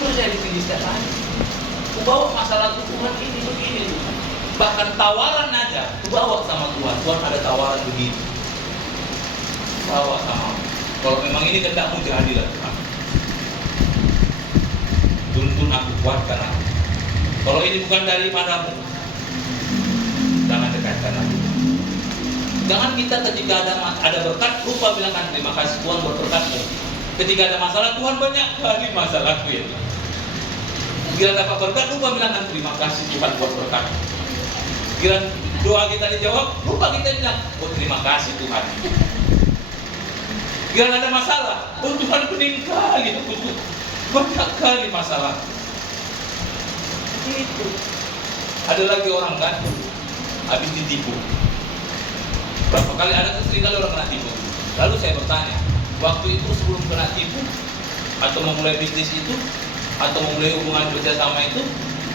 Betul saya di sini setiap hari. Aku bawa masalah Tuhan ini begini. Bahkan tawaran aja, aku bawa sama Tuhan. Tuhan ada tawaran begini. Bawa sama. Kalau memang ini kehendakmu jadilah Tuhan. Tuntun aku, kuatkan aku. Kalau ini bukan daripadamu, jangan dekatkan aku. Jangan kita ketika ada berkat lupa bilangkan terima kasih Tuhan buat berkatmu. Ketika ada masalah, Tuhan banyak kali masalahku ya. Bila dapat berkat lupa bilangkan terima kasih Tuhan buat berkat. Bila doa kita dijawab, lupa kita bilang oh terima kasih Tuhan. Bila ada masalah, oh Tuhan pening kali aku tuh. Banyak kali masalah. Itu. Ada lagi orang kan habis ditipu. Berapa kali ada sering kali orang kena tipu. Lalu saya bertanya, waktu itu sebelum kena tipu atau memulai bisnis itu atau memulai hubungan kerjasama itu,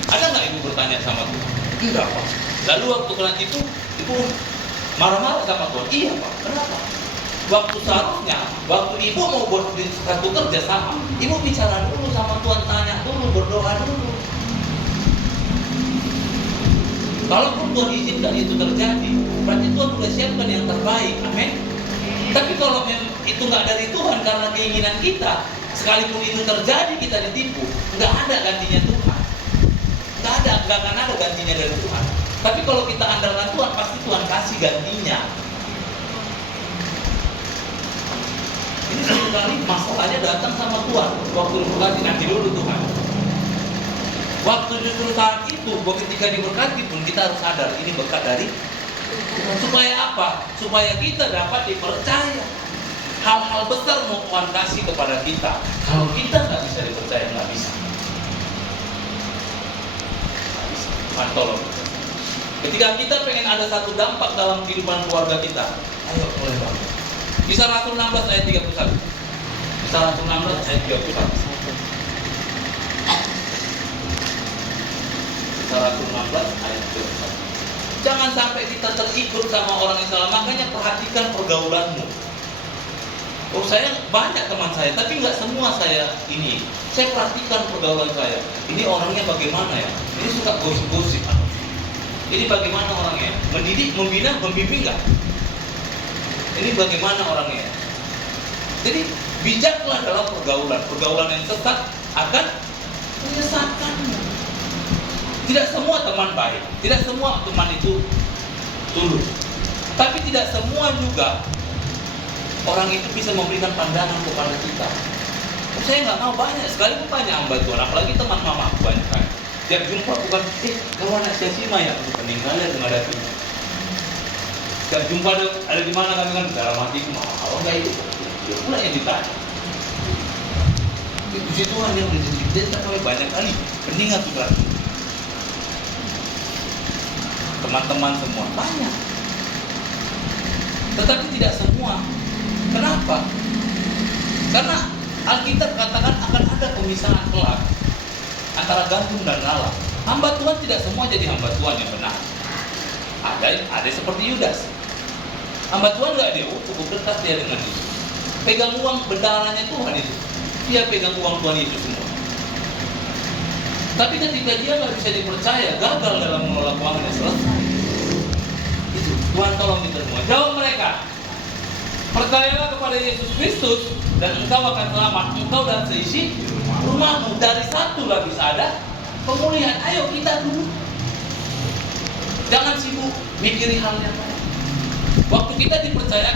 ada nggak ibu bertanya sama Tuhan? Enggak Pak. Lalu waktu kena tipu, ibu marah-marah sama Tuhan. Iya Pak. Kenapa? Waktu seharusnya, waktu ibu mau buat satu kerjasama, ibu bicara dulu sama Tuhan, tanya dulu, berdoa dulu. Kalaupun Tuhan izinkan itu terjadi, berarti Tuhan sudah siapkan yang terbaik. Amin. Tapi kalau itu nggak dari Tuhan karena keinginan kita, sekalipun itu terjadi kita ditipu, nggak ada gantinya Tuhan. Nggak akan ada gantinya dari Tuhan. Tapi kalau kita andalkan Tuhan, pasti Tuhan kasih gantinya. Ini seringkali masalahnya datang sama Tuhan. Waktu diberkati nanti dulu Tuhan. Waktu justru saat itu, ketika diberkati pun kita harus sadar ini berkat dari Tuhan. Supaya apa? Supaya kita dapat dipercaya. Hal-hal besar mau Tuhan kasih kepada kita. Kalau kita nggak bisa dipercaya, nggak bisa. Tuhan tolong. Ketika kita pengen ada satu dampak dalam kehidupan keluarga kita, ayo mulai bangun. Kisah Rasul 16 ayat 31. Kisah Rasul 16 ayat 31. Kisah Rasul 16 ayat 31. Jangan sampai kita terikut sama orang yang salah. Makanya perhatikan pergaulanmu. Oh saya banyak teman saya, tapi nggak semua saya ini. Saya perhatikan pergaulan saya. Ini orangnya bagaimana ya? Ini suka gosip-gosip. Ini bagaimana orangnya? Mendidik, membina, membimbing nggak? Ini bagaimana orangnya? Jadi bijaklah dalam pergaulan. Pergaulan yang sesat akan menyesatkanmu. Tidak semua teman baik, tidak semua teman itu tulus. Tapi tidak semua juga orang itu bisa memberikan pandangan kepada kita. Saya nggak mau banyak sekali banyak hamba Tuhan, apalagi teman mama banyak kan. Tiap jumpa bukan, kalau anak Syasima ya meninggalnya menghadapi. Tiap jumpa ada di mana kami kan dalam hatiku kalau nggak itu, dia pula yang ditanya. Puji Tuhan yang diciptakan oleh banyak kali pendengar Tuhan. Teman-teman semua banyak, tetapi tidak semua. Kenapa? Karena Alkitab katakan akan ada pemisahan kelak antara gandum dan lalat. Hamba Tuhan tidak semua jadi hamba Tuhan yang benar. Ada seperti Yudas. Hamba Tuhan nggak dia cukup dekat dia dengan Yesus. Pegang uang bendaharanya Tuhan itu. Dia pegang uang Tuhan itu semua. Tapi ketika dia nggak bisa dipercaya, gagal dalam mengelola keuangannya, selesai. Itu Tuhan tolong kita semua. Jawab mereka. Percayalah kepada Yesus Kristus dan engkau akan selamat, engkau dan seisi rumahmu. Dari satulah bisa ada pemulihan. Ayo kita dulu. Jangan sibuk mikirin hal yang lain. Waktu kita dipercayakan